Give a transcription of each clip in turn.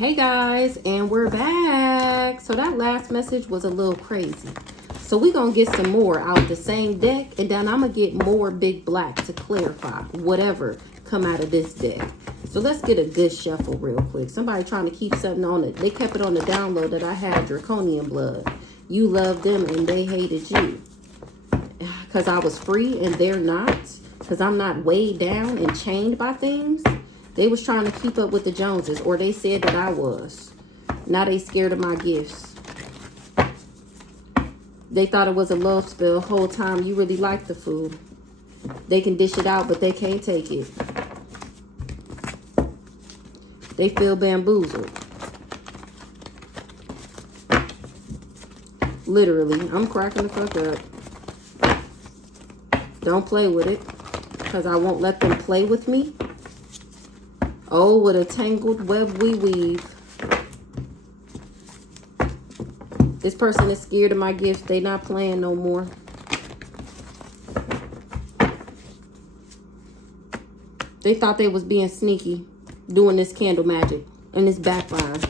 Hey guys, and we're back. So that last message was a little crazy. So we're going to get some more out the same deck, and then I'm going to get more big black to clarify whatever come out of this deck. So let's get a good shuffle real quick. Somebody trying to keep something on it. They kept it on the download that I had draconian blood. You loved them and they hated you. Because I was free and they're not. Because I'm not weighed down and chained by things. They was trying to keep up with the Joneses, or they said that I was. Now they scared of my gifts. They thought it was a love spell whole time. You really like the food. They can dish it out, but they can't take it. They feel bamboozled. Literally, I'm cracking the fuck up. Don't play with it, because I won't let them play with me. Oh, what a tangled web we weave. This person is scared of my gifts. They not playing no more. They thought they was being sneaky, doing this candle magic, and it's backfiring.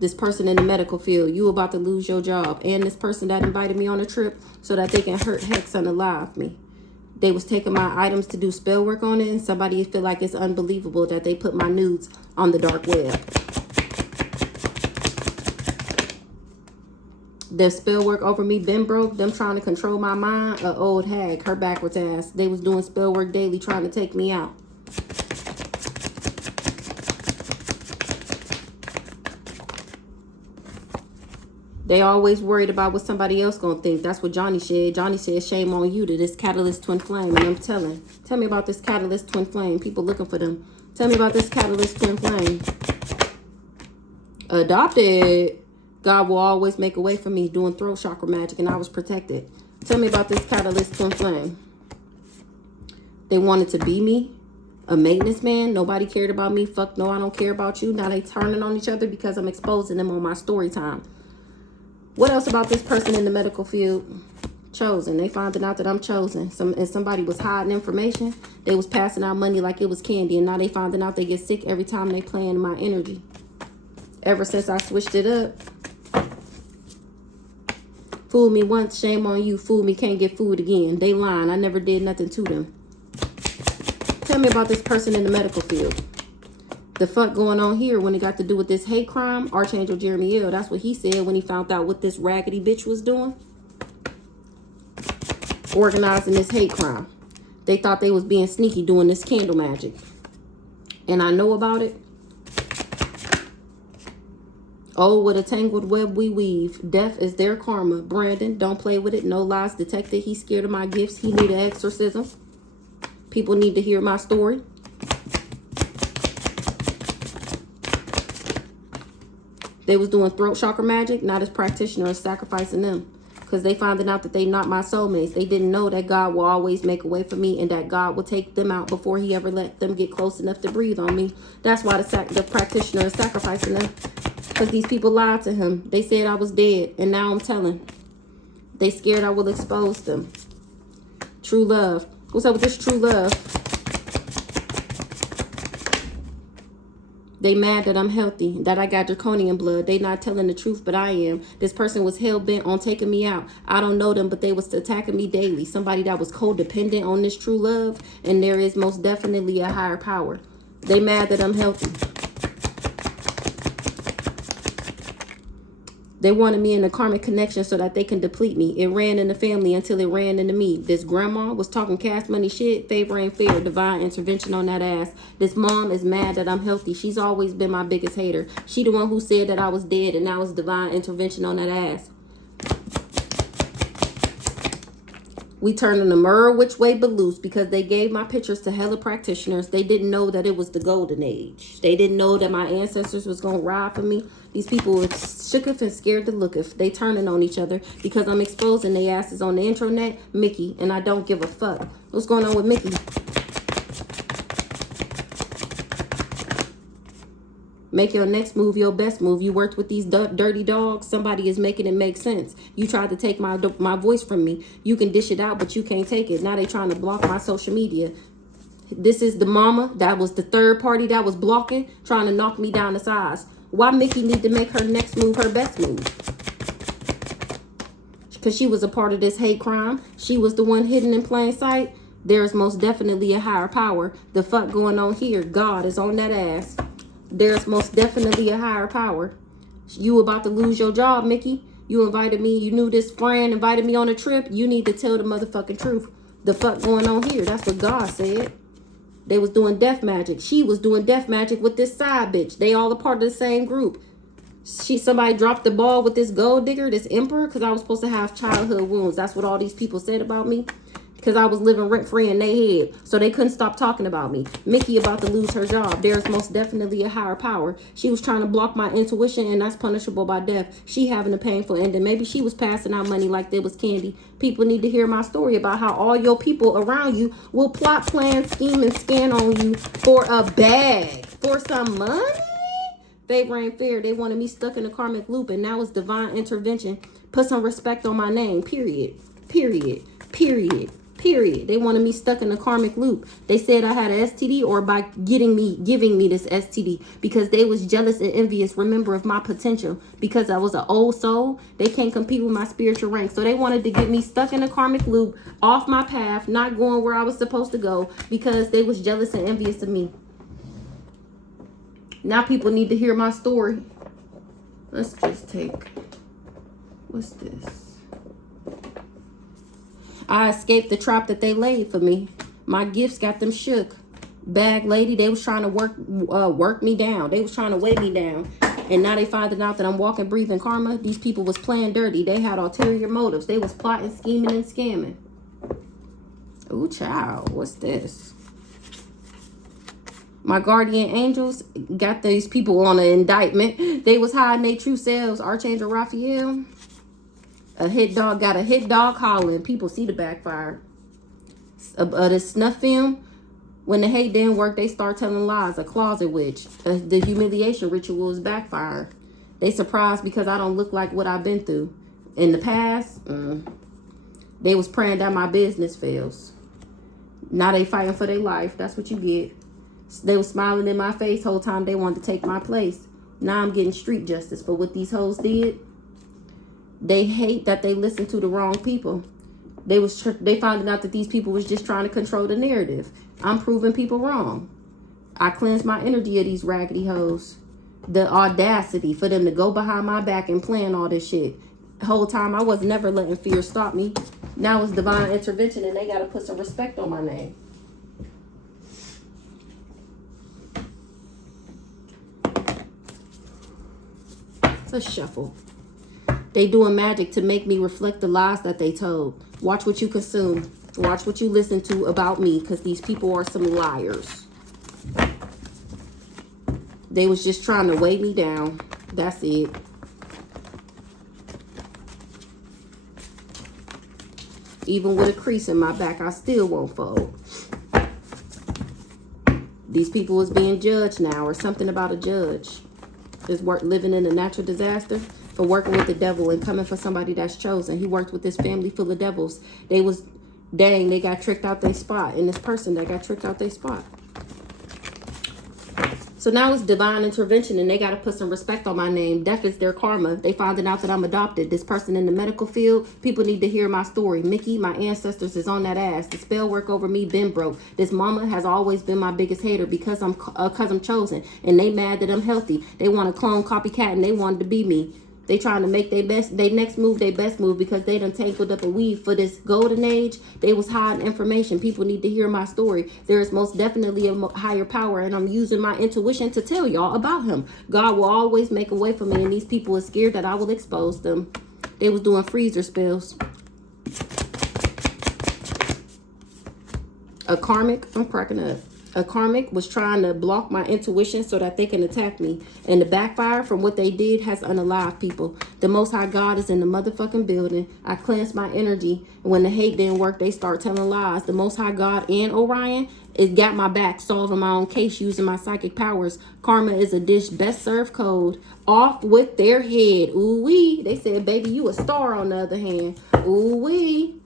This person in the medical field, you about to lose your job. And this person that invited me on a trip so that they can hurt, hex, and alive me. They was taking my items to do spell work on it, and somebody feel like it's unbelievable that they put my nudes on the dark web. The spell work over me been broke. Them trying to control my mind. A old hag, her backwards ass. They was doing spell work daily trying to take me out. They always worried about what somebody else gonna think. That's what Johnny said. Johnny said, shame on you to this catalyst twin flame. And I'm telling. Tell me about this catalyst twin flame. People looking for them. Tell me about this catalyst twin flame. Adopted. God will always make a way for me doing throat chakra magic, and I was protected. Tell me about this catalyst twin flame. They wanted to be me. A maintenance man. Nobody cared about me. Fuck no, I don't care about you. Now they turning on each other because I'm exposing them on my story time. What else about this person in the medical field? Chosen. They finding out that I'm chosen. Somebody was hiding information. They was passing out money like it was candy. And now they finding out they get sick every time they play in my energy. Ever since I switched it up. Fool me once, shame on you. Fool me, can't get food again. They lying. I never did nothing to them. Tell me about this person in the medical field. The fuck going on here when it got to do with this hate crime? Archangel Jeremiel, that's what he said when he found out what this raggedy bitch was doing. Organizing this hate crime. They thought they was being sneaky doing this candle magic. And I know about it. Oh, what a tangled web we weave. Death is their karma. Brandon, don't play with it. No lies detected. He's scared of my gifts. He need an exorcism. People need to hear my story. They was doing throat chakra magic. Now this practitioner is sacrificing them. Because they finding out that they not my soulmates. They didn't know that God will always make a way for me. And that God will take them out before he ever let them get close enough to breathe on me. That's why the practitioner is sacrificing them. Because these people lied to him. They said I was dead. And now I'm telling. They scared I will expose them. True love. What's up with this true love? They mad that I'm healthy, that I got draconian blood. They not telling the truth, but I am. This person was hell-bent on taking me out. I don't know them, but they was attacking me daily. Somebody that was codependent on this true love, and there is most definitely a higher power. They mad that I'm healthy. They wanted me in a karmic connection so that they can deplete me. It ran in the family until it ran into me. This grandma was talking cash money shit. Favor ain't fair. Divine intervention on that ass. This mom is mad that I'm healthy. She's always been my biggest hater. She the one who said that I was dead, and now it's divine intervention on that ass. We turning the mirror which way but loose because they gave my pictures to hella practitioners. They didn't know that it was the golden age. They didn't know that my ancestors was going to ride for me. These people were shooketh and scared to looketh. They turning on each other because I'm exposing their asses on the intranet, Mickey, and I don't give a fuck. What's going on with Mickey? Make your next move your best move. You worked with these dirty dogs. Somebody is making it make sense. You tried to take my voice from me. You can dish it out, but you can't take it. Now they trying to block my social media. This is the mama. That was the third party that was blocking, trying to knock me down the size. Why Mickey need to make her next move her best move? Because she was a part of this hate crime. She was the one hidden in plain sight. There's most definitely a higher power. The fuck going on here? God is on that ass. There's most definitely a higher power. You about to lose your job, Mickey. You invited me. You knew this friend invited me on a trip. You need to tell the motherfucking truth. The fuck going on here? That's what God said. They was doing death magic. She was doing death magic with this side bitch. They all a part of the same group. Somebody dropped the ball with this gold digger, this emperor, because I was supposed to have childhood wounds. That's what all these people said about me. Because I was living rent-free in their head. So they couldn't stop talking about me. Mickey about to lose her job. There's most definitely a higher power. She was trying to block my intuition, and that's punishable by death. She having a painful ending. Maybe she was passing out money like there was candy. People need to hear my story about how all your people around you will plot, plan, scheme, and scan on you for a bag. For some money? Favor ain't fair. They wanted me stuck in a karmic loop, and now it's divine intervention. Put some respect on my name. Period. Period. Period. Period. They wanted me stuck in a karmic loop. They said I had an STD, or by giving me this STD, because they was jealous and envious, remember, of my potential. Because I was an old soul, they can't compete with my spiritual rank. So they wanted to get me stuck in a karmic loop, off my path, not going where I was supposed to go, because they was jealous and envious of me. Now people need to hear my story. Let's just take, what's this? I escaped the trap that they laid for me. My gifts got them shook. Bag lady, they was trying to work me down. They was trying to weigh me down. And now they finding out that I'm walking, breathing karma. These people was playing dirty. They had ulterior motives. They was plotting, scheming, and scamming. Ooh, child, what's this? My guardian angels got these people on an indictment. They was hiding their true selves. Archangel Raphael. A hit dog got a hit dog hollering. People see the backfire. The snuff film. When the hate didn't work, they start telling lies. A closet witch. The humiliation ritual is backfire. They surprised because I don't look like what I've been through. In the past, they was praying that my business fails. Now they fighting for their life. That's what you get. They was smiling in my face the whole time they wanted to take my place. Now I'm getting street justice for what these hoes did. They hate that they listened to the wrong people. They found out that these people was just trying to control the narrative. I'm proving people wrong. I cleanse my energy of these raggedy hoes. The audacity for them to go behind my back and plan all this shit. The whole time I was never letting fear stop me. Now it's divine intervention, and they got to put some respect on my name. Let's shuffle. They doing magic to make me reflect the lies that they told. Watch what you consume. Watch what you listen to about me, because these people are some liars. They was just trying to weigh me down. That's it. Even with a crease in my back, I still won't fold. These people is being judged now, or something about a judge. Is living in a natural disaster for working with the devil and coming for somebody that's chosen. He worked with this family full of devils. They got tricked out their spot. And this person that got tricked out their spot. So now it's divine intervention, and they got to put some respect on my name. Death is their karma. They finding out that I'm adopted. This person in the medical field, people need to hear my story. Mickey, my ancestors is on that ass. The spell work over me been broke. This mama has always been my biggest hater because I'm chosen. And they mad that I'm healthy. They want to clone, copycat, and they wanted to be me. They trying to make their next move their best move because they done tangled up a weave for this golden age. They was hiding information. People need to hear my story. There is most definitely a higher power, and I'm using my intuition to tell y'all about him. God will always make a way for me, and these people are scared that I will expose them. They was doing freezer spells. A karmic, I'm cracking up. A karmic was trying to block my intuition so that they can attack me. And the backfire from what they did has unalived people. The Most High God is in the motherfucking building. I cleansed my energy. And when the hate didn't work, they start telling lies. The Most High God and Orion, it got my back, solving my own case using my psychic powers. Karma is a dish, best served cold. Off with their head. Ooh-wee. They said, baby, you a star on the other hand. Ooh-wee.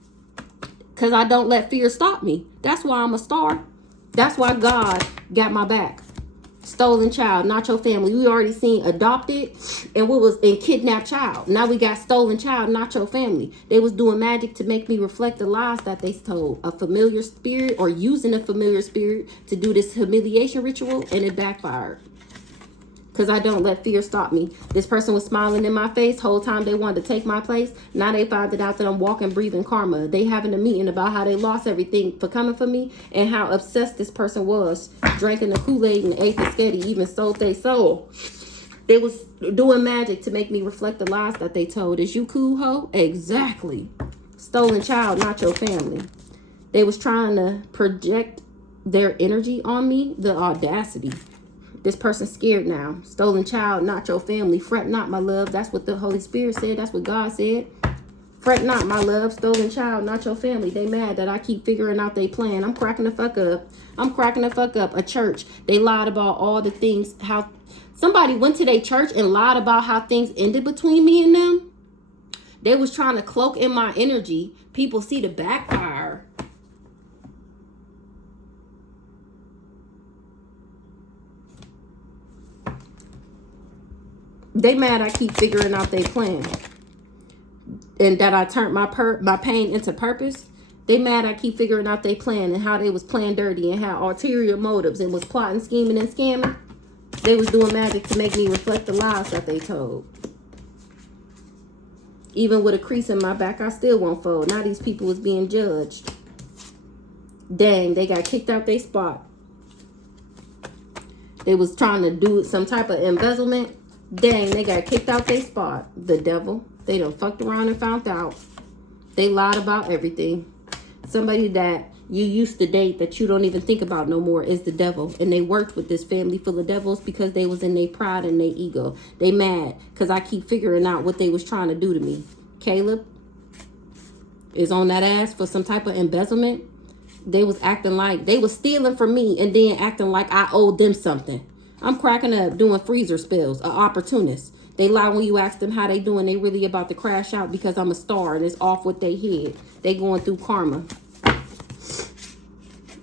Because I don't let fear stop me. That's why I'm a star. That's why God got my back. Stolen child, not your family. We already seen adopted and kidnapped child. Now we got stolen child, not your family. They was doing magic to make me reflect the lies that they told. A familiar spirit, or using a familiar spirit to do this humiliation ritual, and it backfired. Because I don't let fear stop me. This person was smiling in my face whole time they wanted to take my place. Now they found it out that I'm walking, breathing karma. They having a meeting about how they lost everything for coming for me and how obsessed this person was. Drinking the Kool-Aid and ate the sketty, even sold their soul. They was doing magic to make me reflect the lies that they told. Is you cool, ho? Exactly. Stolen child, not your family. They was trying to project their energy on me. The audacity. This person's scared now. Stolen child, not your family. Fret not, my love. That's what the Holy Spirit said. That's what God said. Fret not, my love. Stolen child, not your family. They mad that I keep figuring out they plan. I'm cracking the fuck up. I'm cracking the fuck up. A church. They lied about all the things. How somebody went to their church and lied about how things ended between me and them. They was trying to cloak in my energy. People see the backfire. They mad I keep figuring out they plan. And that I turned my pain into purpose. They mad I keep figuring out they plan and how they was playing dirty and had ulterior motives and was plotting, scheming, and scamming. They was doing magic to make me reflect the lies that they told. Even with a crease in my back, I still won't fold. Now these people was being judged. Dang, they got kicked out their spot. They was trying to do some type of embezzlement. Dang, they got kicked out their spot. The devil. They done fucked around and found out. They lied about everything. Somebody that you used to date that you don't even think about no more is the devil. And they worked with this family full of devils because they was in their pride and their ego. They mad because I keep figuring out what they was trying to do to me. Caleb is on that ass for some type of embezzlement. They was acting like they was stealing from me and then acting like I owed them something. I'm cracking up doing freezer spells, an opportunist. They lie when you ask them how they doing. They really about to crash out because I'm a star and it's off with their head. They going through karma.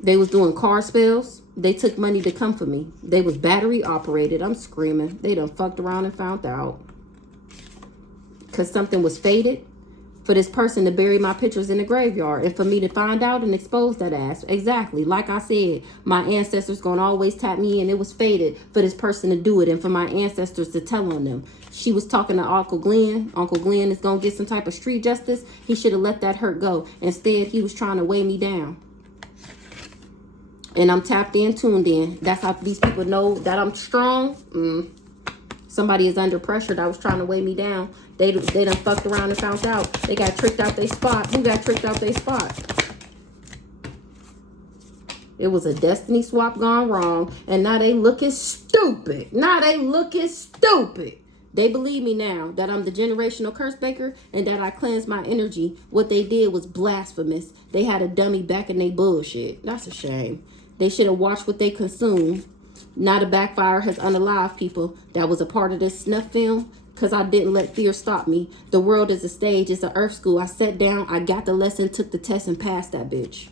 They was doing car spells. They took money to come for me. They was battery operated. I'm screaming. They done fucked around and found out. Because something was fated for this person to bury my pictures in the graveyard and for me to find out and expose that ass. Exactly. Like I said, my ancestors gonna always tap me in. It was fated for this person to do it and for my ancestors to tell on them. She was talking to Uncle Glenn. Uncle Glenn is gonna get some type of street justice. He should have let that hurt go. Instead, he was trying to weigh me down. And I'm tapped in, tuned in. That's how these people know that I'm strong. Somebody is under pressure that was trying to weigh me down. They done fucked around and found out. They got tricked out their spot. Who got tricked out their spot? It was a destiny swap gone wrong. And now they looking stupid. Now they looking stupid. They believe me now that I'm the generational curse breaker and that I cleanse my energy. What they did was blasphemous. They had a dummy back in their bullshit. That's a shame. They should have watched what they consumed. Now the backfire has unalived people that was a part of this snuff film because I didn't let fear stop me. The world is a stage. It's an earth school. I sat down. I got the lesson, took the test, and passed that bitch.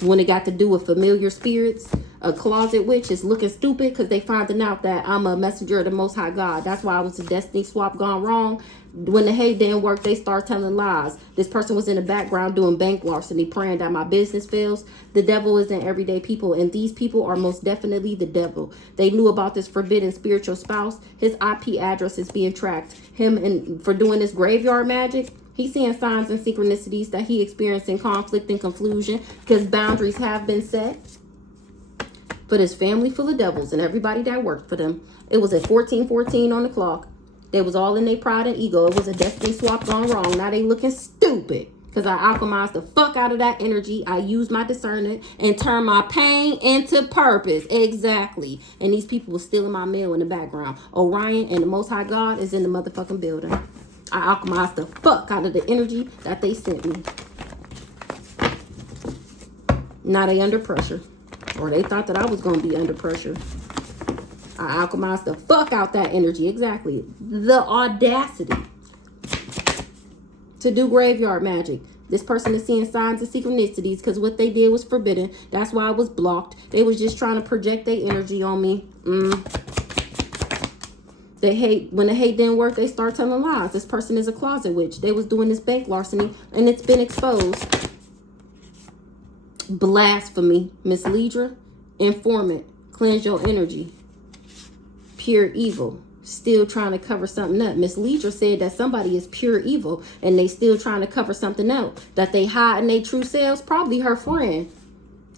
When it got to do with familiar spirits, a closet witch is looking stupid because they finding out that I'm a messenger of the Most High God. That's why I was a destiny swap gone wrong. When the hate didn't work, they start telling lies. This person was in the background doing bank larceny, praying that my business fails. The devil is in everyday people, and these people are most definitely the devil. They knew about this forbidden spiritual spouse. His IP address is being tracked. Him and for doing this graveyard magic, he's seeing signs and synchronicities that he experiencing conflict and confusion because boundaries have been set for this family full of devils and everybody that worked for them. It was at 14:14 on the clock. They was all in their pride and ego. It was a destiny swap gone wrong. Now they looking stupid because I alchemized the fuck out of that energy. I used my discernment and turned my pain into purpose. Exactly. And these people were stealing my mail in the background. Orion and the Most High God is in the motherfucking building. I alchemized the fuck out of the energy that they sent me. Now they under pressure. Or they thought that I was going to be under pressure. I alchemized the fuck out that energy. Exactly. The audacity to do graveyard magic. This person is seeing signs of synchronicities because what they did was forbidden. That's why I was blocked. They was just trying to project their energy on me. They hate, when the hate didn't work, they start telling lies. This person is a closet witch. They was doing this bank larceny and it's been exposed. Blasphemy, misleader, informant, cleanse your energy. Pure evil, still trying to cover something up. Miss Leidra said that somebody is pure evil and they still trying to cover something up. That they hide in their true selves, probably her friend.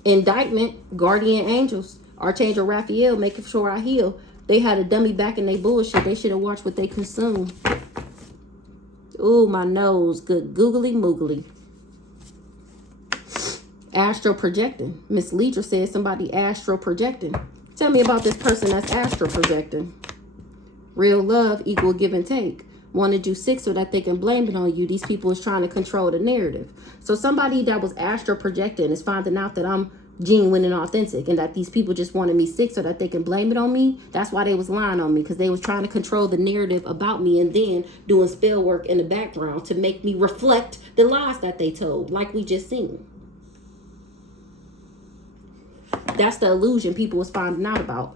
Indictment, guardian angels, Archangel Raphael, making sure I heal. They had a dummy back in their bullshit. They should have watched what they consume. Ooh, my nose, good googly moogly. Astral projecting. Miss Leidra said somebody astral projecting. Tell me about this person that's astral projecting. Real love equal give and take. Want to do sick so that they can blame it on you. These people is trying to control the narrative. So somebody that was astral projecting is finding out that I'm genuine and authentic and that these people just wanted me sick so that they can blame it on me. That's why they was lying on me, because they was trying to control the narrative about me and then doing spell work in the background to make me reflect the lies that they told, like we just seen. That's the illusion people was finding out about.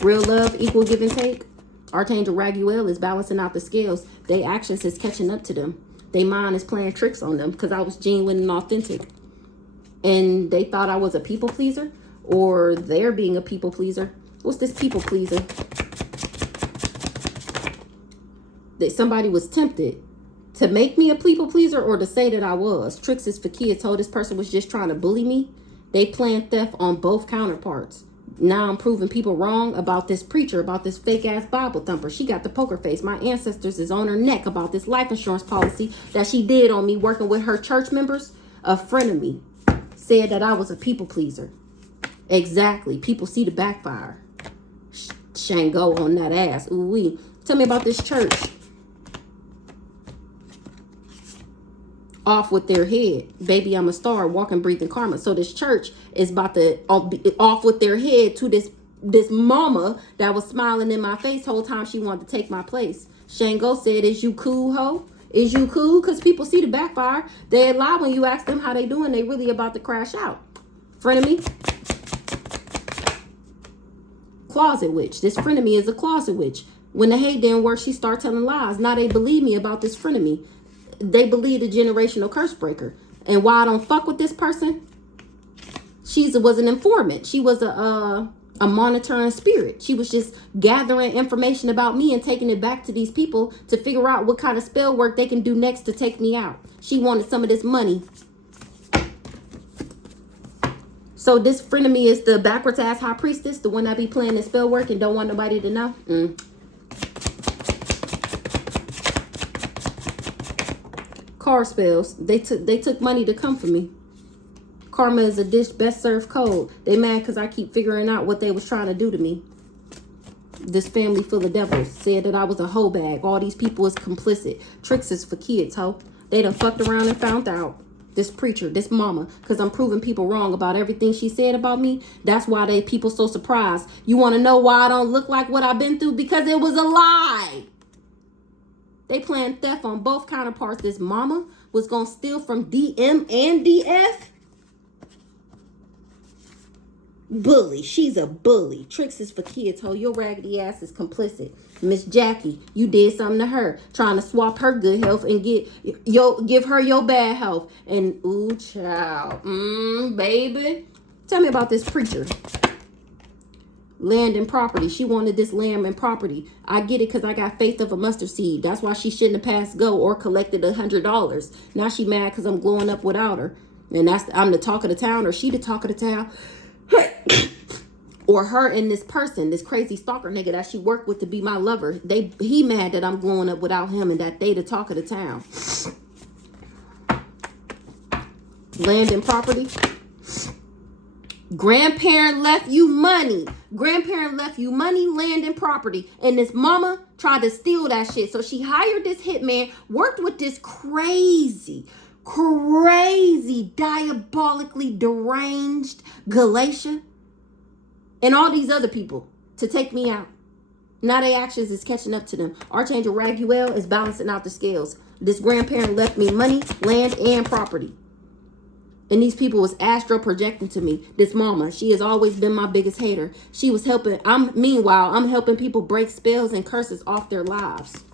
Real love equal give and take. Archangel Raguel is balancing out the scales. Their actions is catching up to them. Their mind is playing tricks on them because I was genuine and authentic. And they thought I was a people pleaser, or they're being a people pleaser. What's this people pleaser? That somebody was tempted to make me a people pleaser or to say that I was. Tricks is for kids. Told this person was just trying to bully me. They planned theft on both counterparts. Now I'm proving people wrong about this preacher, about this fake ass Bible thumper. She got the poker face. My ancestors is on her neck about this life insurance policy that she did on me working with her church members. A friend of me said that I was a people pleaser. Exactly. People see the backfire. Shango on that ass. Ooh wee. Tell me about this church. Off with their head. Baby, I'm a star, walking, breathing karma. So this church is about to off with their head to this mama that was smiling in my face whole time she wanted to take my place. Shango said, is you cool, ho? Is you cool? Because people see the backfire. They lie when you ask them how they doing. They really about to crash out. Friend of me. Closet witch. This friend of me is a closet witch. When the hate didn't work, she started telling lies. Now they believe me about this friend of me. They believe the generational curse breaker. And why I don't fuck with this person? She was an informant. She was a monitoring spirit. She was just gathering information about me and taking it back to these people to figure out what kind of spell work they can do next to take me out. She wanted some of this money. So this friend of me is the backwards ass high priestess, the one that be playing the spell work and don't want nobody to know. Car spells. They took money to come for me. Karma is a dish best served cold. They mad because I keep figuring out what they was trying to do to me. This family full of devils said that I was a hoe bag. All these people is complicit. Tricks is for kids, ho. They done fucked around and found out. This preacher, this mama, because I'm proving people wrong about everything she said about me. That's why they people so surprised. You want to know why I don't look like what I've been through? Because it was a lie. They planned theft on both counterparts. This mama was going to steal from DM and DF. Bully. She's a bully. Tricks is for kids, ho. Your raggedy ass is complicit. Miss Jackie, you did something to her. Trying to swap her good health and give her your bad health. And ooh, child. Baby. Tell me about this preacher. Land and property. She wanted this land and property. I get it because I got faith of a mustard seed. That's why she shouldn't have passed go or collected $100. Now she mad because I'm glowing up without her. And I'm the talk of the town, or she the talk of the town. Or her and this person, this crazy stalker nigga that she worked with to be my lover. He mad that I'm glowing up without him and that they the talk of the town. Land and property. Grandparent left you money. Grandparent left you money, land, and property. And this mama tried to steal that shit. So she hired this hitman, worked with this crazy, diabolically deranged Galatia and all these other people to take me out. Now their actions is catching up to them. Archangel Raguel is balancing out the scales. This grandparent left me money, land, and property. And these people was astral projecting to me. This mama, she has always been my biggest hater. She was helping. Meanwhile, I'm helping people break spells and curses off their lives.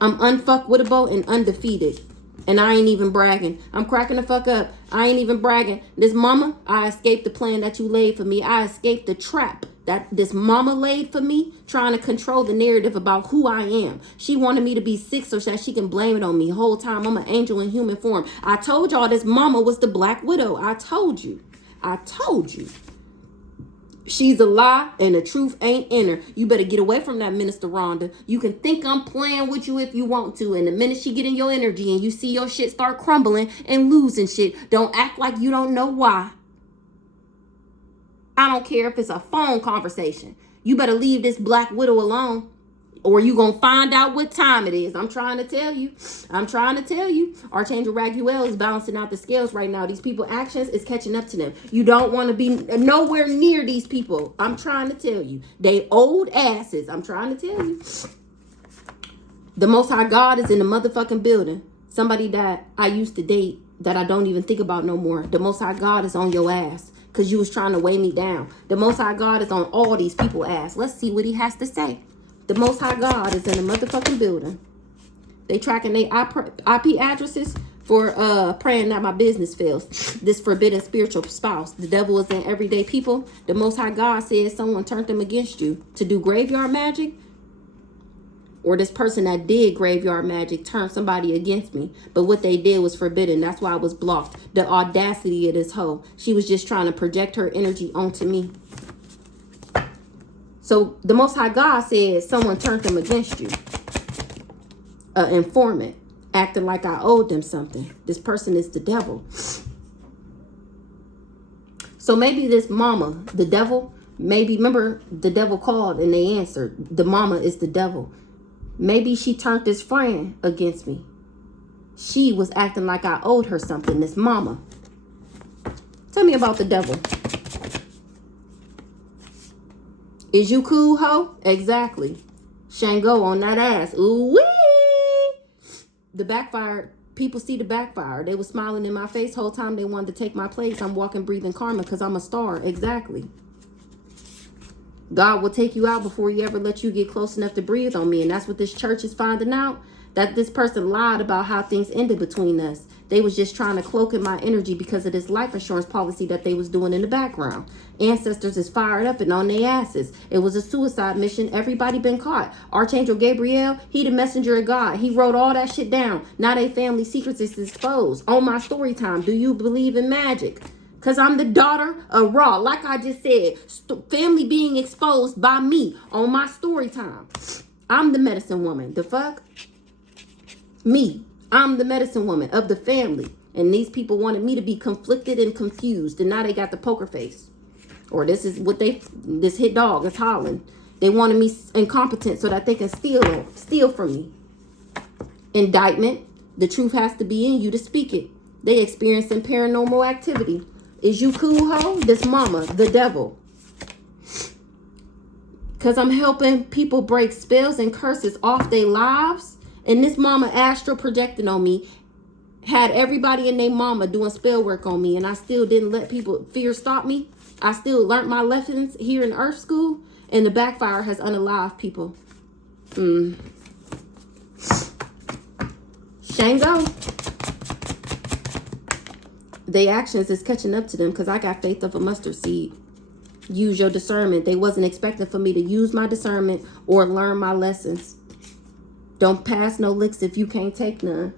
I'm unfuckwittable and undefeated. And I ain't even bragging. I'm cracking the fuck up. I ain't even bragging. This mama, I escaped the plan that you laid for me. I escaped the trap that this mama laid for me, trying to control the narrative about who I am. She wanted me to be sick so that she can blame it on me. Whole time I'm an angel in human form. I told y'all this mama was the Black Widow. I told you. I told you. She's a lie and the truth ain't in her. You better get away from that, Minister Rhonda. You can think I'm playing with you if you want to. And the minute she get in your energy and you see your shit start crumbling and losing shit, don't act like you don't know why. I don't care if it's a phone conversation. You better leave this Black Widow alone, or you gonna find out what time it is. I'm trying to tell you. I'm trying to tell you. Archangel Raguel is balancing out the scales right now. These people's actions is catching up to them. You don't want to be nowhere near these people. I'm trying to tell you. They old asses. I'm trying to tell you. The Most High God is in the motherfucking building. Somebody that I used to date that I don't even think about no more. The Most High God is on your ass because you was trying to weigh me down. The Most High God is on all these people's ass. Let's see what he has to say. The Most High God is in the motherfucking building. They tracking their IP addresses for praying that my business fails. This forbidden spiritual spouse. The devil is in everyday people. The Most High God says someone turned them against you to do graveyard magic. Or this person that did graveyard magic turned somebody against me. But what they did was forbidden. That's why I was blocked. The audacity of this hoe. She was just trying to project her energy onto me. So the Most High God said someone turned them against you. An informant acting like I owed them something. This person is the devil. So maybe this mama, the devil, maybe, remember the devil called and they answered. The mama is the devil. Maybe she turned this friend against me. She was acting like I owed her something, this mama. Tell me about the devil. Is you cool, ho? Exactly. Shango on that ass. Ooh wee. The backfire. People see the backfire. They were smiling in my face whole time. They wanted to take my place. I'm walking, breathing karma because I'm a star. Exactly. God will take you out before he ever let you get close enough to breathe on me. And that's what this church is finding out. That this person lied about how things ended between us. They was just trying to cloak in my energy because of this life insurance policy that they was doing in the background. Ancestors is fired up and on their asses. It was a suicide mission. Everybody been caught. Archangel Gabriel, he the messenger of God. He wrote all that shit down. Now they family secrets is exposed. On my story time, do you believe in magic? Because I'm the daughter of Ra. Like I just said, family being exposed by me on my story time. I'm the medicine woman. The fuck? Me. I'm the medicine woman of the family. And these people wanted me to be conflicted and confused. And now they got the poker face. Or this is what this hit dog is hollering. They wanted me incompetent so that they can steal from me. Indictment. The truth has to be in you to speak it. They experiencing paranormal activity. Is you cool, ho? This mama, the devil. Because I'm helping people break spells and curses off their lives. And this mama astral projecting on me. Had everybody and their mama doing spell work on me. And I still didn't let fear stop me. I still learned my lessons here in Earth School. And the backfire has unalived people. Shango. Their actions is catching up to them because I got faith of a mustard seed. Use your discernment. They wasn't expecting for me to use my discernment or learn my lessons. Don't pass no licks if you can't take none.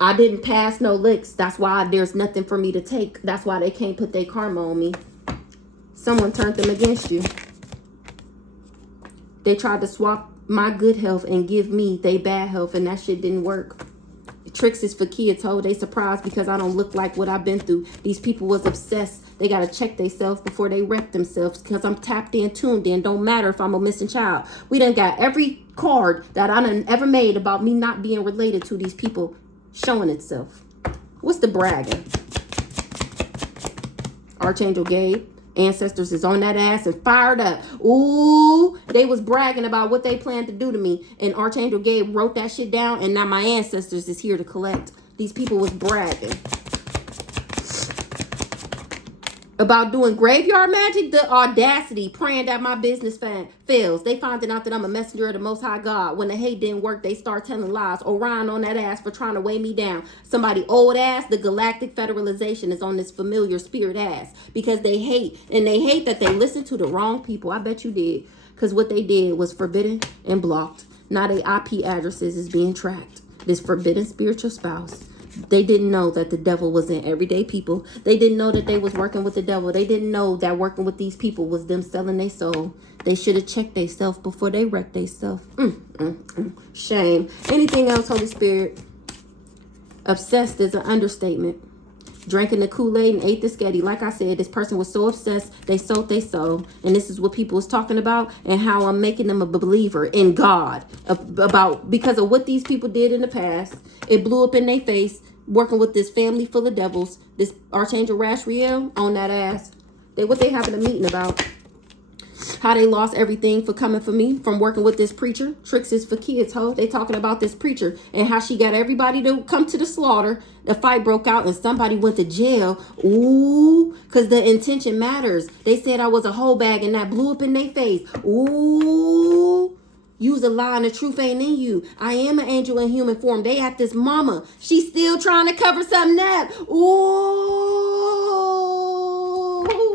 I didn't pass no licks. That's why there's nothing for me to take. That's why they can't put their karma on me. Someone turned them against you. They tried to swap my good health and give me their bad health, and that shit didn't work. Tricks is for kids, ho. They surprised because I don't look like what I've been through. These people was obsessed. They got to check themselves before they wreck themselves because I'm tapped in, tuned in. Don't matter if I'm a missing child. We done got every card that I done ever made about me not being related to these people showing itself. What's the bragging? Archangel Gabe. Ancestors is on that ass and fired up. Ooh, they was bragging about what they planned to do to me. And Archangel Gabe wrote that shit down. And now my ancestors is here to collect. These people was bragging about doing graveyard magic. The audacity, praying that my business fails. They finding out that I'm a messenger of the Most High God. When the hate didn't work, they start telling lies. Orion on that ass for trying to weigh me down. Somebody old ass, the galactic federalization is on this familiar spirit ass. Because they hate. And they hate that they listened to the wrong people. I bet you did. Because what they did was forbidden and blocked. Now their IP addresses is being tracked. This forbidden spiritual spouse. They didn't know that the devil was in everyday people. They didn't know that they was working with the devil. They didn't know that working with these people was them selling their soul. They should have checked themselves before they wrecked themselves. Shame. Anything else, Holy Spirit? Obsessed is an understatement. Drinking the Kool-Aid and ate the sketty. Like I said, this person was so obsessed, they sold their soul. And this is what people was talking about and how I'm making them a believer in God. Because of what these people did in the past. It blew up in their face, working with this family full of devils. This Archangel Rashriel on that ass. What they having a meeting about? How they lost everything for coming for me from working with this preacher. Tricks is for kids, ho. They talking about this preacher and how she got everybody to come to the slaughter. The fight broke out and somebody went to jail. Ooh, because the intention matters. They said I was a whole bag and that blew up in their face. Ooh. Use a lie and the truth ain't in you. I am an angel in human form. They at this mama. She's still trying to cover something up. Ooh.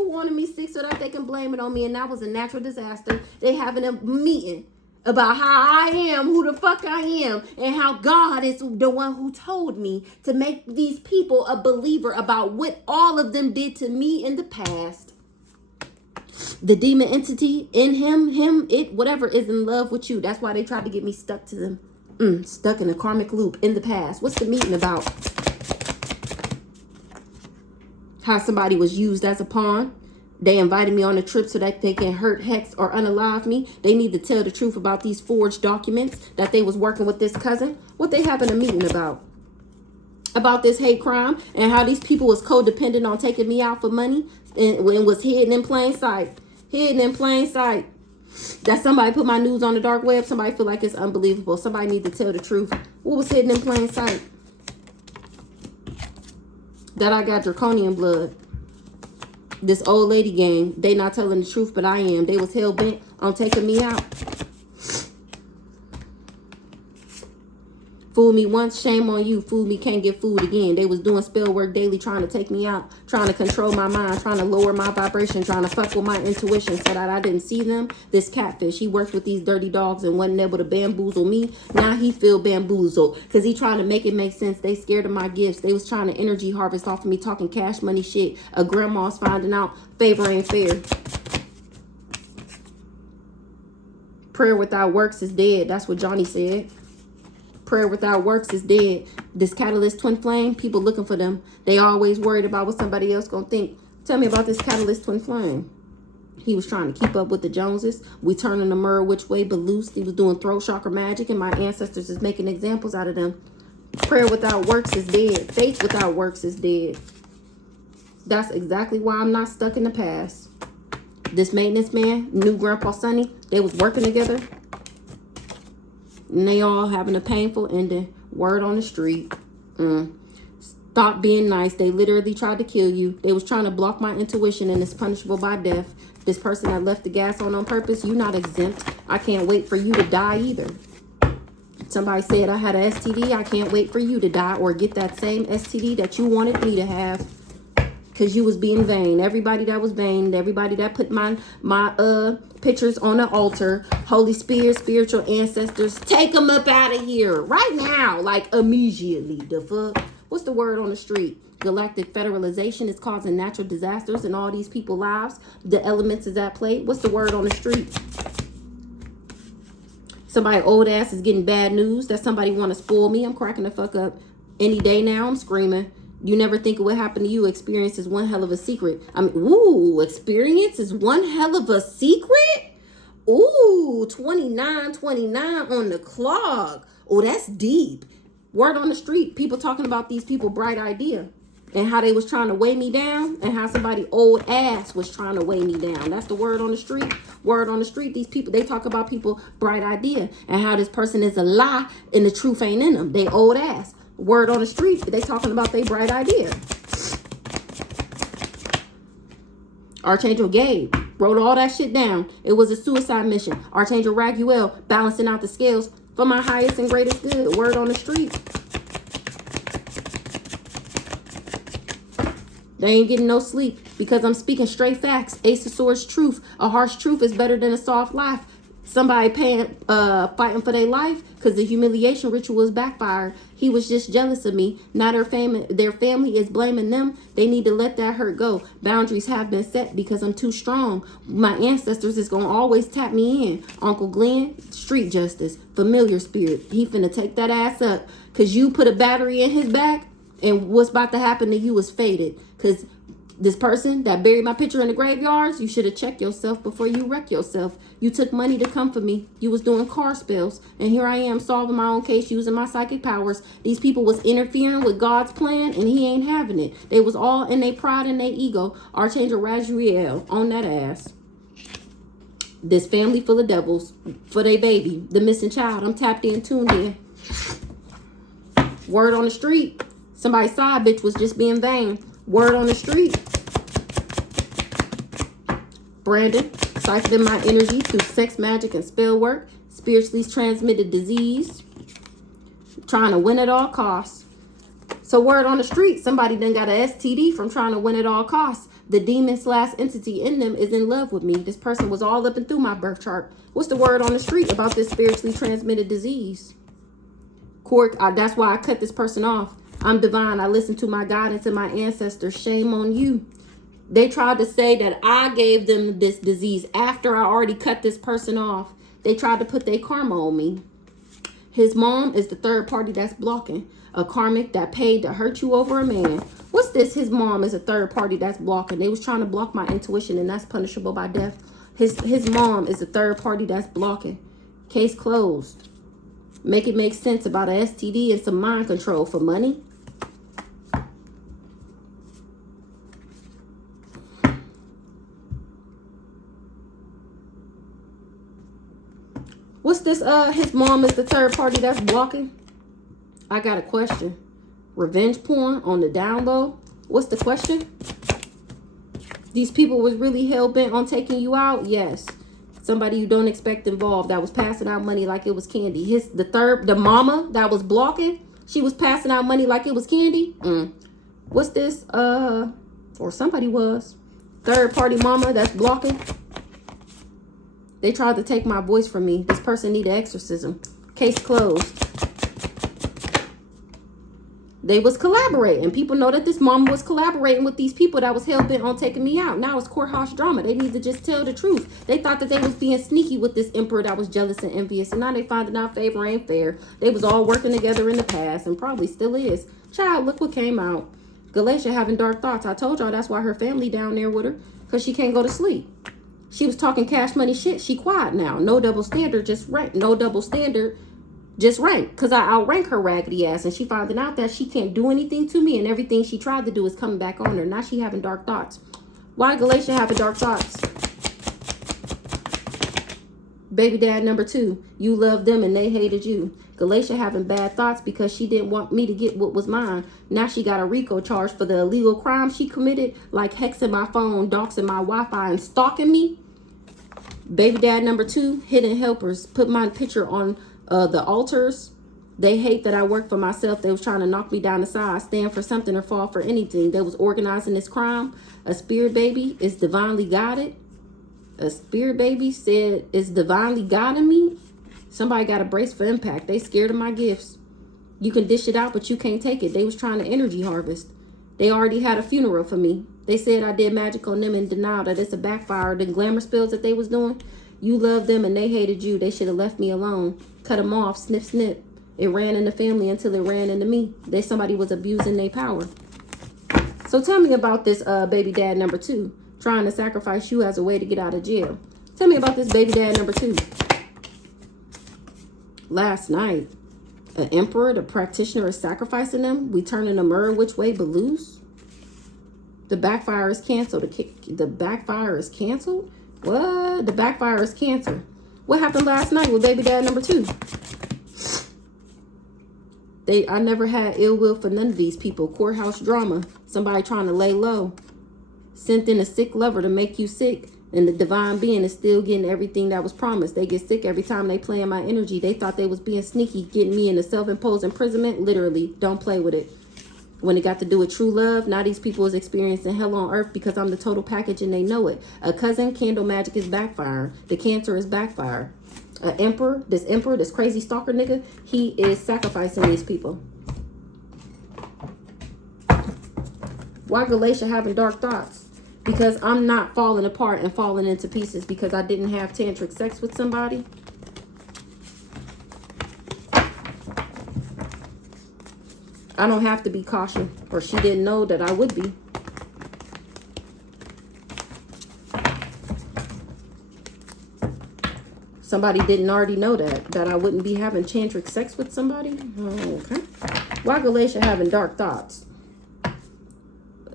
Wanted me sick so that they can blame it on me. And that was a natural disaster. They having a meeting about how I am, who the fuck I am, and how God is the one who told me to make these people a believer about what all of them did to me in the past. The demon entity in whatever is in love with you. That's why they tried to get me stuck to them. Stuck in a karmic loop in the past. What's the meeting about? How somebody was used as a pawn. They invited me on a trip so that they can hurt, hex, or unalive me. They need to tell the truth about these forged documents that they was working with this cousin. What they having a meeting about? About this hate crime and how these people was codependent on taking me out for money and was hidden in plain sight. Hidden in plain sight. That somebody put my news on the dark web. Somebody feel like it's unbelievable. Somebody need to tell the truth. What was hidden in plain sight? That I got draconian blood. This old lady gang, they not telling the truth, but I am. They was hell bent on taking me out. Fool me once, shame on you. Fool me, can't get fooled again. They was doing spell work daily, trying to take me out, trying to control my mind, trying to lower my vibration, trying to fuck with my intuition so that I didn't see them. This catfish, he worked with these dirty dogs and wasn't able to bamboozle me. Now he feel bamboozled because he trying to make it make sense. They scared of my gifts. They was trying to energy harvest off of me, talking cash money shit. A grandma's finding out favor ain't fair. Prayer without works is dead. That's what Johnny said. Prayer without works is dead. This catalyst twin flame, people looking for them. They always worried about what somebody else gonna think. Tell me about this catalyst twin flame. He was trying to keep up with the Joneses. We turning the mirror which way but loose. He was doing throat chakra magic and my ancestors is making examples out of them. Prayer without works is dead. Faith without works is dead. That's exactly why I'm not stuck in the past. This maintenance man, new Grandpa Sonny, they was working together. And they all having a painful ending. Word on the street. Stop being nice. They literally tried to kill you. They was trying to block my intuition and it's punishable by death. This person that left the gas on purpose, you not exempt. I can't wait for you to die either. Somebody said I had an STD. I can't wait for you to die or get that same STD that you wanted me to have. Because you was being vain. Everybody that was vain, everybody that put my pictures on the altar, Holy Spirit, spiritual ancestors, take them up out of here right now, like immediately. The fuck? What's the word on the street? Galactic federalization is causing natural disasters in all these people's lives. The elements is at play. What's the word on the street? Somebody old ass is getting bad news that somebody want to spoil me. I'm cracking the fuck up. Any day now, I'm screaming. You never think of what happened to you. Experience is one hell of a secret. Experience is one hell of a secret? Ooh, 29 on the clock. Oh, that's deep. Word on the street. People talking about these people. Bright idea. and how they was trying to weigh me down, and how somebody old ass was trying to weigh me down. That's the word on the street. Word on the street. These people, they talk about people bright idea, and how this person is a lie and the truth ain't in them. They old ass. Word on the street. They talking about they bright idea. Archangel Gabe wrote all that shit down. It was a suicide mission. Archangel Raguel balancing out the scales for my highest and greatest good. Word on the street. They ain't getting no sleep because I'm speaking straight facts. Ace of Swords truth. A harsh truth is better than a soft life. Somebody fighting for their life because the humiliation ritual is backfired. He was just jealous of me. Now their family is blaming them. They need to let that hurt go. Boundaries have been set because I'm too strong. My ancestors is going to always tap me in. Uncle Glenn, street justice, familiar spirit. He finna take that ass up because you put a battery in his back, and what's about to happen to you is fated. Because this person that buried my picture in the graveyards, you should have checked yourself before you wreck yourself. You took money to come for me. You was doing car spells. And here I am solving my own case using my psychic powers. These people was interfering with God's plan and he ain't having it. They was all in their pride and their ego. Archangel Raguel on that ass. This family full of devils for their baby. The missing child. I'm tapped in, tuned in. Word on the street. Somebody's side bitch was just being vain. Word on the street. Brandon, siphoning my energy through sex, magic, and spell work. Spiritually transmitted disease. Trying to win at all costs. So word on the street, somebody done got a STD from trying to win at all costs. The demon / entity in them is in love with me. This person was all up and through my birth chart. What's the word on the street about this spiritually transmitted disease? Court, that's why I cut this person off. I'm divine. I listen to my guidance and my ancestors. Shame on you. They tried to say that I gave them this disease after I already cut this person off. They tried to put their karma on me. His mom is the third party that's blocking. A karmic that paid to hurt you over a man. What's this? His mom is a third party that's blocking. They was trying to block my intuition, and that's punishable by death. His mom is a third party that's blocking. Case closed. Make it make sense about a STD and some mind control for money. What's this? His mom is the third party that's blocking. I got a question. Revenge porn on the down low. What's the question? These people was really hell-bent on taking you out? Yes. Somebody you don't expect involved that was passing out money like it was candy. The mama that was blocking, she was passing out money like it was candy. What's this? Or somebody was. Third party mama that's blocking. They tried to take my voice from me. This person needed exorcism. Case closed. They was collaborating. People know that this mama was collaborating with these people that was hell-bent on taking me out. Now it's courthouse drama. They need to just tell the truth. They thought that they was being sneaky with this emperor that was jealous and envious. And now they finding out favor ain't fair. They was all working together in the past and probably still is. Child, look what came out. Galatia having dark thoughts. I told y'all that's why her family down there with her. Because she can't go to sleep. She was talking cash money shit. She quiet now. No double standard, just rank. No double standard, just rank. Because I outrank her raggedy ass. And she finding out that she can't do anything to me. And everything she tried to do is coming back on her. Now she having dark thoughts. Why Galatia having dark thoughts? Baby dad number 2. You loved them and they hated you. Galatia having bad thoughts because she didn't want me to get what was mine. Now she got a RICO charge for the illegal crime she committed, like hexing my phone, doxing my Wi-Fi, and stalking me. Baby dad number 2, hidden helpers. Put my picture on the altars. They hate that I work for myself. They was trying to knock me down the side, stand for something or fall for anything. They was organizing this crime. A spirit baby is divinely guided. A spirit baby said it's divinely guiding me. Somebody got a brace for impact. They scared of my gifts. You can dish it out, but you can't take it. They was trying to energy harvest. They already had a funeral for me. They said I did magic on them and denial that it's a backfire. The glamour spells that they was doing. You loved them and they hated you. They should have left me alone. Cut them off. Snip, snip. It ran in the family until it ran into me. Somebody was abusing their power. So tell me about this baby dad number 2. Trying to sacrifice you as a way to get out of jail. Tell me about this baby dad number 2. Last night, an emperor, the practitioner, is sacrificing them. We turning them which way but loose. The backfire is canceled. The backfire is canceled? What? The backfire is canceled. What happened last night with baby dad number 2? I never had ill will for none of these people. Courthouse drama. Somebody trying to lay low. Sent in a sick lover to make you sick. And the divine being is still getting everything that was promised. They get sick every time they play in my energy. They thought they was being sneaky, getting me into self-imposed imprisonment. Literally, don't play with it. When it got to do with true love, now these people is experiencing hell on earth because I'm the total package and they know it. A cousin, candle magic is backfiring. The cancer is backfire. Emperor, this crazy stalker nigga, he is sacrificing these people. Why Galatia having dark thoughts? Because I'm not falling apart and falling into pieces because I didn't have tantric sex with somebody. I don't have to be cautious, or she didn't know that I would be. Somebody didn't already know that I wouldn't be having tantric sex with somebody. Okay. Why Galatia having dark thoughts?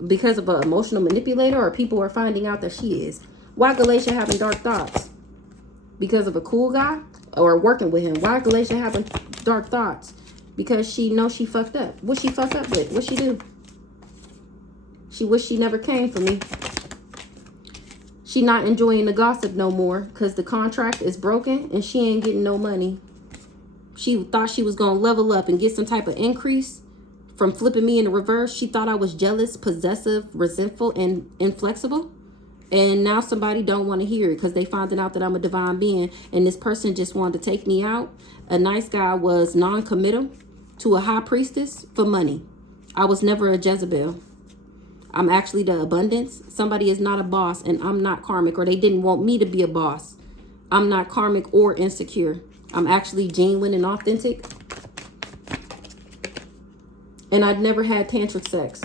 Because of an emotional manipulator, or people are finding out that she is? Why Galatia having dark thoughts? Because of a cool guy or working with him? Why Galatia having dark thoughts? Because she knows she fucked up. What she fuck up with? What she do? She wish she never came for me. She not enjoying the gossip no more because the contract is broken and she ain't getting no money. She thought she was going to level up and get some type of increase from flipping me in the reverse. She thought I was jealous, possessive, resentful, and inflexible. And now somebody don't want to hear it because they finding out that I'm a divine being and this person just wanted to take me out. A nice guy was non-committal to a high priestess for money. I was never a Jezebel. I'm actually the abundance. Somebody is not a boss and I'm not karmic, or they didn't want me to be a boss. I'm not karmic or insecure. I'm actually genuine and authentic. And I've never had tantric sex.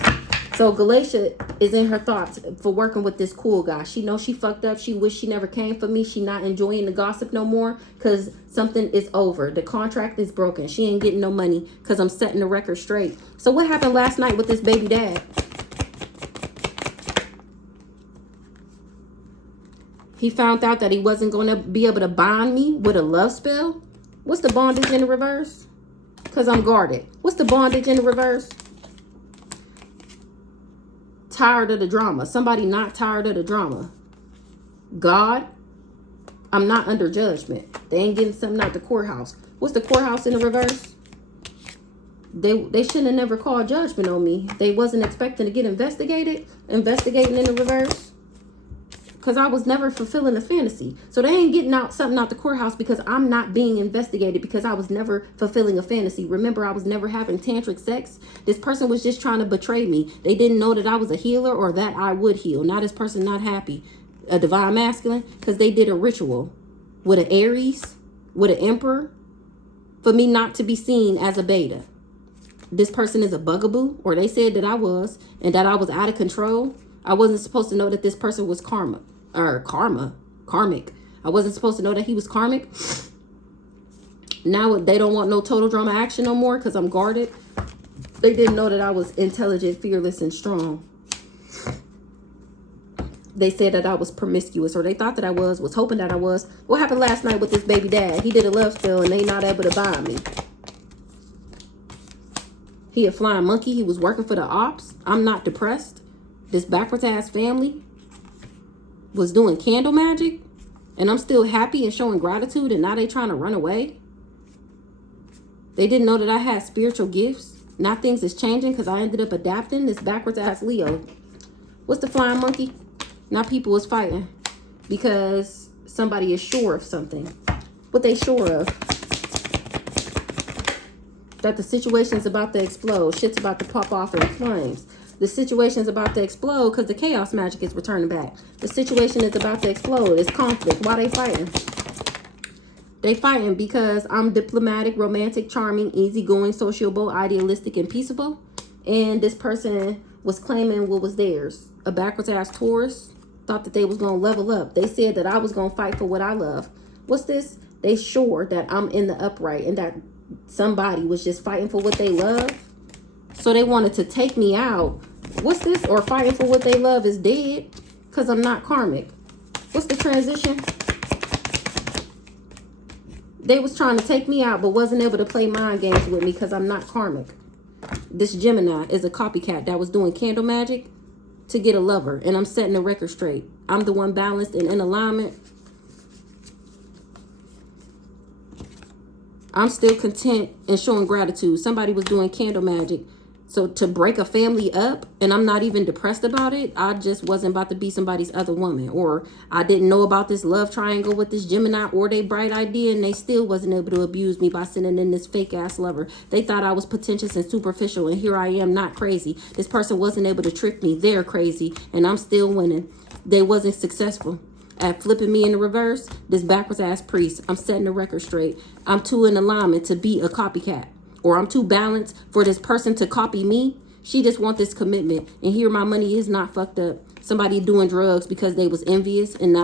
So Galatia is in her thoughts for working with this cool guy. She knows she fucked up. She wish she never came for me. She not enjoying the gossip no more because something is over. The contract is broken. She ain't getting no money because I'm setting the record straight. So what happened last night with this baby dad? He found out that he wasn't going to be able to bond me with a love spell. What's the bondage in the reverse? Because I'm guarded. What's the bondage in the reverse? Tired of the drama. Somebody not tired of the drama. God, I'm not under judgment. They ain't getting something out the courthouse. What's the courthouse in the reverse? They shouldn't have never called judgment on me. They wasn't expecting to get investigated. Investigating in the reverse. Because I was never fulfilling a fantasy. So they ain't getting out something out the courthouse because I'm not being investigated because I was never fulfilling a fantasy. Remember, I was never having tantric sex. This person was just trying to betray me. They didn't know that I was a healer or that I would heal. Now this person not happy. A divine masculine because they did a ritual with an Aries, with an emperor, for me not to be seen as a beta. This person is a bugaboo, or they said that I was, and that I was out of control. I wasn't supposed to know that this person was karmic. I wasn't supposed to know that he was karmic. Now they don't want no total drama action no more because I'm guarded. They didn't know that I was intelligent, fearless, and strong. They said that I was promiscuous, or they thought that I was hoping that I was. What happened last night with this baby dad? He did a love spell and they not able to buy me. He a flying monkey. He was working for the ops. I'm not depressed. This backwards ass family was doing candle magic and I'm still happy and showing gratitude, and now they trying to run away. They didn't know that I had spiritual gifts. Now things is changing because I ended up adapting. This backwards ass Leo. What's the flying monkey? Now people is fighting because somebody is sure of something. What they sure of? That the situation's about to explode. Shit's about to pop off in flames. The situation's about to explode because the chaos magic is returning back. The situation is about to explode. It's conflict. Why they fighting? They fighting because I'm diplomatic, romantic, charming, easygoing, sociable, idealistic, and peaceable. And this person was claiming what was theirs. A backwards ass Taurus thought that they was going to level up. They said that I was going to fight for what I love. What's this? They sure that I'm in the upright and that somebody was just fighting for what they love. So they wanted to take me out What's this? Or fighting for what they love is dead because I'm not karmic. What's the transition? They was trying to take me out but wasn't able to play mind games with me because I'm not karmic. This Gemini is a copycat that was doing candle magic to get a lover. And I'm setting the record straight. I'm the one balanced and in alignment. I'm still content and showing gratitude. Somebody was doing candle magic. So to break a family up, and I'm not even depressed about it. I just wasn't about to be somebody's other woman. Or I didn't know about this love triangle with this Gemini or they bright idea, and they still wasn't able to abuse me by sending in this fake ass lover. They thought I was pretentious and superficial, and here I am, not crazy. This person wasn't able to trick me. They're crazy, and I'm still winning. They wasn't successful at flipping me in the reverse. This backwards ass priest. I'm setting the record straight. I'm too in alignment to be a copycat. Or I'm too balanced for this person to copy me. She just want this commitment. And here my money is not fucked up. Somebody doing drugs because they was envious and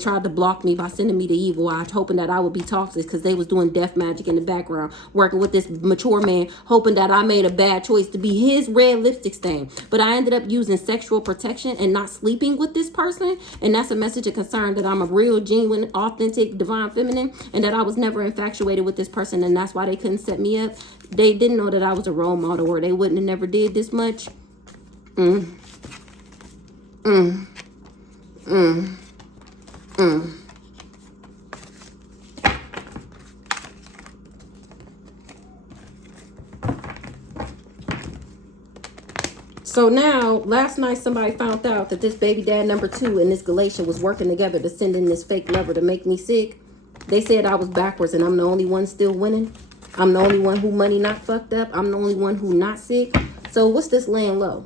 tried to block me by sending me the evil eye, hoping that I would be toxic because they was doing death magic in the background, working with this mature man, hoping that I made a bad choice to be his red lipstick stain. But I ended up using sexual protection and not sleeping with this person. And that's a message of concern that I'm a real, genuine, authentic, divine feminine, and that I was never infatuated with this person. And that's why they couldn't set me up. They didn't know that I was a role model, or they wouldn't have never did this much. So now, last night somebody found out that this baby dad number 2 and this Galatian was working together to send in this fake lover to make me sick. They said I was backwards and I'm the only one still winning. I'm the only one who money not fucked up. I'm the only one who not sick. So what's this laying low?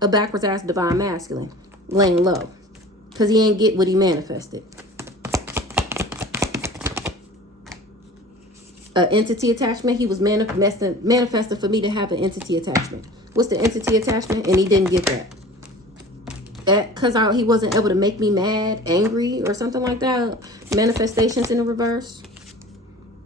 A backwards ass divine masculine laying low because he ain't get what he manifested. Entity attachment. He was manifesting for me to have an entity attachment. What's the entity attachment? And he didn't get that. Because he wasn't able to make me mad, angry, or something like that. Manifestations in the reverse.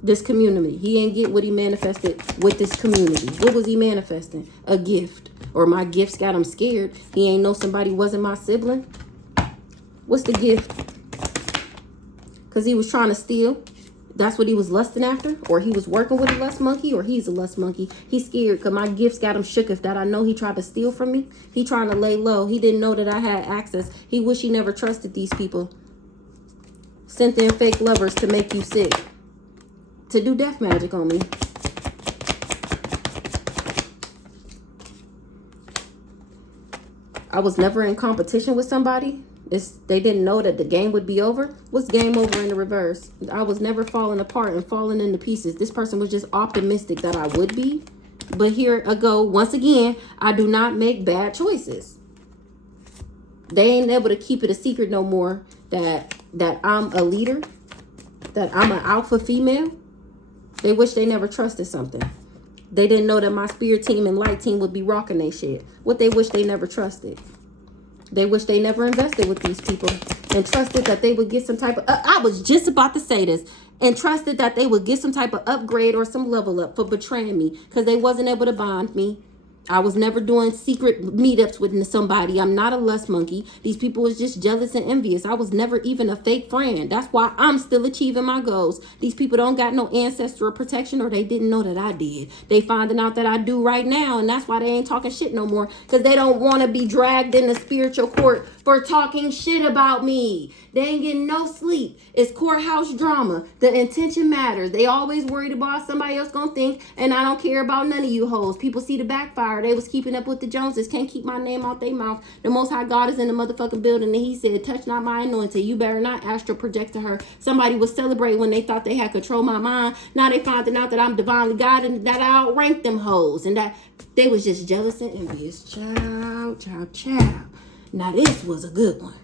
This community. He ain't get what he manifested with this community. What was he manifesting? A gift. Or my gifts got him scared. He ain't know somebody wasn't my sibling. What's the gift? Because he was trying to steal. That's what he was lusting after. Or he was working with a lust monkey. Or he's a lust monkey. He's scared because my gifts got him shook. If that I know he tried to steal from me. He trying to lay low. He didn't know that I had access. He wish he never trusted these people. Sent in fake lovers to make you sick. To do death magic on me. I was never in competition with somebody. They didn't know that the game would be over. What's game over in the reverse? I was never falling apart and falling into pieces. This person was just optimistic that I would be. But here I go. Once again, I do not make bad choices. They ain't able to keep it a secret no more that I'm a leader. That I'm an alpha female. They wish they never trusted something. They didn't know that my spirit team and light team would be rocking their shit. What they wish they never trusted. They wish they never invested with these people and trusted that they would get some type of... I was just about to say this. And trusted that they would get some type of upgrade or some level up for betraying me. Because they wasn't able to bond me. I was never doing secret meetups with somebody. I'm not a lust monkey. These people was just jealous and envious. I was never even a fake friend. That's why I'm still achieving my goals. These people don't got no ancestral protection, or they didn't know that I did. They finding out that I do right now, and that's why they ain't talking shit no more, because they don't want to be dragged in the spiritual court for talking shit about me. They ain't getting no sleep. It's courthouse drama. The intention matters. They always worried about somebody else gonna think, and I don't care about none of you hoes. People see the backfire. They was keeping up with the Joneses. Can't keep my name out their mouth. The Most High God is in the motherfucking building, and he said, touch not my anointing. You better not astral project to her. Somebody was celebrating when they thought they had control my mind. Now they finding out that I'm divinely God and that I outrank them hoes, and that they was just jealous and envious. Ciao, ciao, ciao. Now this was a good one.